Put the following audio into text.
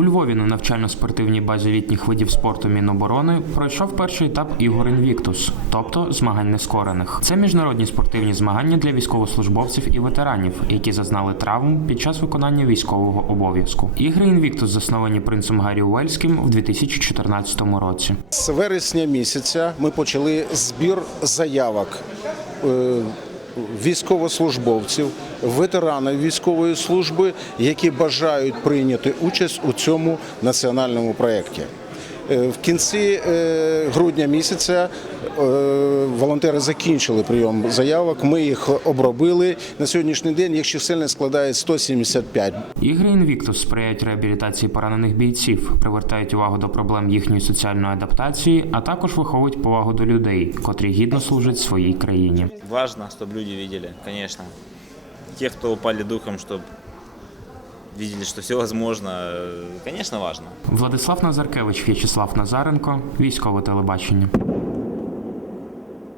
У Львові на навчально-спортивній базі літніх видів спорту Міноборони пройшов перший етап ігор Інвіктус, тобто змагань нескорених. Це міжнародні спортивні змагання для військовослужбовців і ветеранів, які зазнали травм під час виконання військового обов'язку. Ігри Інвіктус засновані принцем Гаррі Уельським в 2014 році. З вересня місяця ми почали збір заявок е, військовослужбовців, ветеранів військової служби, які бажають прийняти участь у цьому національному проєкті. Е, В кінці е, грудня місяця е, волонтери закінчили прийом заявок. Ми їх обробили. На сьогоднішній день їх чисельно складає 175. Ігри Інвіктус сприяють реабілітації поранених бійців, привертають увагу до проблем їхньої соціальної адаптації, а також виховують повагу до людей, котрі гідно служать своїй країні. Важно, чтобы люди видели, конечно. Те, кто упали духом, чтобы видели, что все возможно, э, конечно, важно. Владислав Назаркевич, В'ячеслав Назаренко, військове телебачення.